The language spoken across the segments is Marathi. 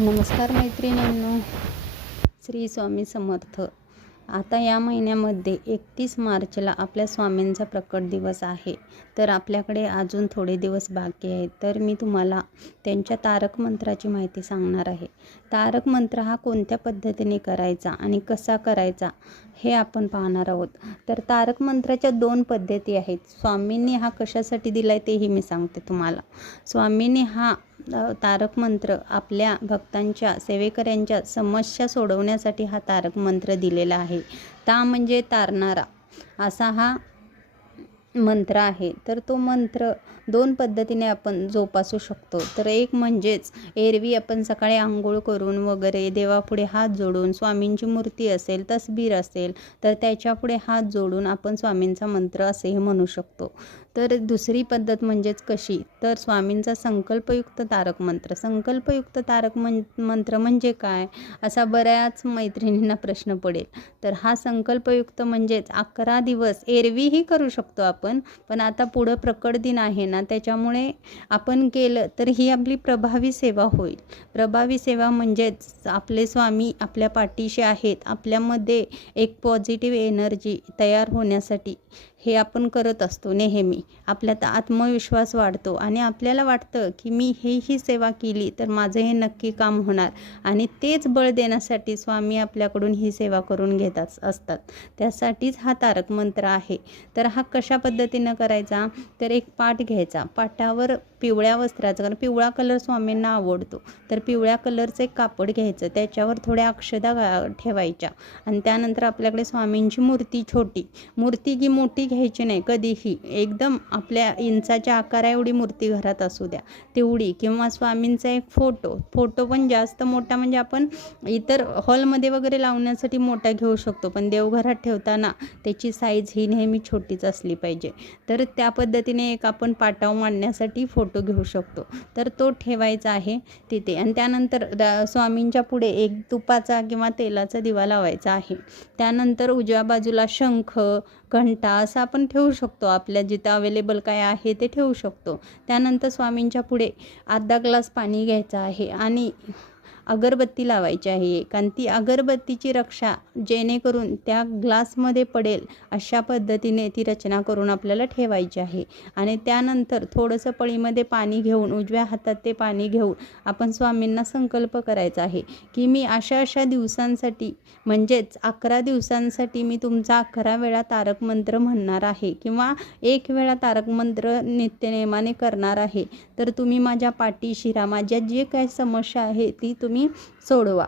नमस्कार मैत्रिणींनो, श्री स्वामी समर्थ. आता या महिन्यामध्ये 31 मार्चला आपल्या स्वामींचा प्रकट दिवस आहे. तर आपल्याकडे अजून थोडे दिवस बाकी आहेत. तर मी तुम्हाला त्यांच्या तारक मंत्राची माहिती सांगणार आहे. तारक मंत्र हा कोणत्या पद्धतीने करायचा आणि कसा करायचा हे आपण पाहणार आहोत. तर तारक मंत्राच्या 2 पद्धती आहेत. स्वामींनी हा कशासाठी दिला आहे तेही मी सांगते तुम्हाला. स्वामींनी हा तारक मंत्र आपल्या भक्तांच्या सेवेकऱ्यांच्या समस्या सोडवण्यासाठी हा तारक मंत्र दिलेला आहे. ता म्हणजे तारणारा असा हा मंत्र आहे. तर तो मंत्र 2 पद्धतीने आपण जोपासू शकतो. तर एक म्हणजेच एरवी आपण सकाळी आंघोळ करून वगैरे देवापुढे हात जोडून, स्वामींची मूर्ती असेल, तसबीर असेल तर त्याच्यापुढे हात जोडून आपण स्वामींचा मंत्र असेही म्हणू शकतो. तर दुसरी पद्धत म्हणजेच कशी, तर स्वामींचा संकल्पयुक्त तारक मंत्र. संकल्पयुक्त तारक मंत्र म्हणजे काय, असा बऱ्याच मैत्रिणींना प्रश्न पडेल. तर हा संकल्पयुक्त म्हणजेच 11 दिवस एरवीही करू शकतो आपण, पण आता पुढं प्रकट दिन आहे ना, त्याच्यामुळे आपण केलं तर ही आपली प्रभावी सेवा होईल. प्रभावी सेवा म्हणजेच आपले स्वामी आपल्या पाठीशी आहेत. आपल्यामध्ये एक पॉझिटिव्ह एनर्जी तयार होण्यासाठी हे आपण करत असतो नेहमी. आपल्यात आत्मविश्वास वाढतो आणि आपल्याला वाटतं की मी ही सेवा केली तर माझं हे नक्की काम होणार, आणि तेच बळ देण्यासाठी स्वामी आपल्याकडून ही सेवा करून घेत असतात. त्यासाठीच हा तारक मंत्र आहे. तर हा कशा पद्धतीनं करायचा, तर एक पाट घ्यायचा. पाटावर पिवळ्या वस्त्राचं, कारण पिवळा कलर स्वामींना आवडतो, तर पिवळ्या कलरचं एक कापड घ्यायचं. त्याच्यावर थोड्या अक्षदा ठेवायच्या आणि त्यानंतर आपल्याकडे स्वामींची मूर्ती, छोटी मूर्ती की मोठी घ्यायची नाही कधीही. एकदम आपल्या इंचाच्या आकारा एवढी मूर्ती घरात असू द्या तेवढी, किंवा स्वामींचा एक फोटो पण जास्त मोठा म्हणजे आपण इतर हॉलमध्ये वगैरे लावण्यासाठी मोठा घेऊ शकतो, पण देवघरात ठेवताना त्याची साईज ही नेहमी छोटीच असली पाहिजे. तर त्या पद्धतीने एक आपण पाटावर मांडण्यासाठी फोटो घेऊ शकतो. तर तो ठेवायचा आहे तिथे, आणि त्यानंतर स्वामींच्या पुढे एक तुपाचा किंवा तेलाचा दिवा लावायचा आहे. त्यानंतर उजव्या बाजूला शंख, घंटा असं आपण ठेवू शकतो. आपल्या जिथं अवेलेबल काय आहे ते ठेवू शकतो. त्यानंतर स्वामींच्या पुढे अर्धा ग्लास पाणी घ्यायचं आहे आणि अगरबत्ती लावायची आहे एक, आणि ती अगरबत्तीची रक्षा जेणेकरून त्या ग्लासमध्ये पडेल अशा पद्धतीने ती रचना करून आपल्याला ठेवायची आहे. आणि त्यानंतर थोडंसं पळीमध्ये पाणी घेऊन, उजव्या हातात ते पाणी घेऊन आपण स्वामींना संकल्प करायचा आहे की मी अशा दिवसांसाठी, म्हणजेच 11 दिवसांसाठी मी तुमचा 11 वेळा तारक मंत्र म्हणणार आहे किंवा 1 वेळा तारक मंत्र नित्यनेमाने करणार आहे. तर तुम्ही माझ्या पाठीशी राहा, माझ्या जे काही समस्या आहे ती तुम्ही सोडवा,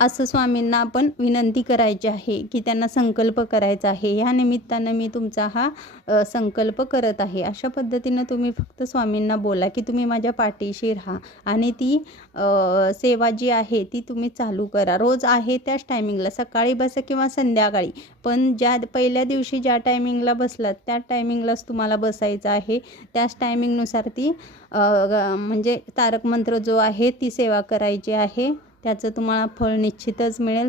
असं स्वामींना आपण विनंती करायची आहे की त्यांना संकल्प करायचा आहे. ह्या निमित्तानं मी तुमचा हा संकल्प करत आहे. अशा पद्धतीनं तुम्ही फक्त स्वामींना बोला की तुम्ही माझ्या पाठीशी राहा, आणि ती सेवा जी आहे ती तुम्ही चालू करा. रोज आहे त्याच टायमिंगला, सकाळी बसा किंवा संध्याकाळी, पण पहिल्या दिवशी ज्या टायमिंगला बसलात त्या टायमिंगलाच तुम्हाला बसायचं आहे. त्याच टायमिंगनुसार ती म्हणजे तारक मंत्र जो आहे ती सेवा करायची आहे. त्याचं तुम्हाला फळ निश्चितच मिळेल.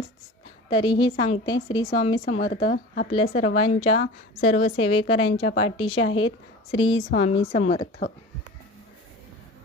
तरीही सांगते, श्री स्वामी समर्थ आपल्या सर्वांच्या, सर्व सेवेकऱ्यांच्या पाठीशी आहेत. श्री स्वामी समर्थ.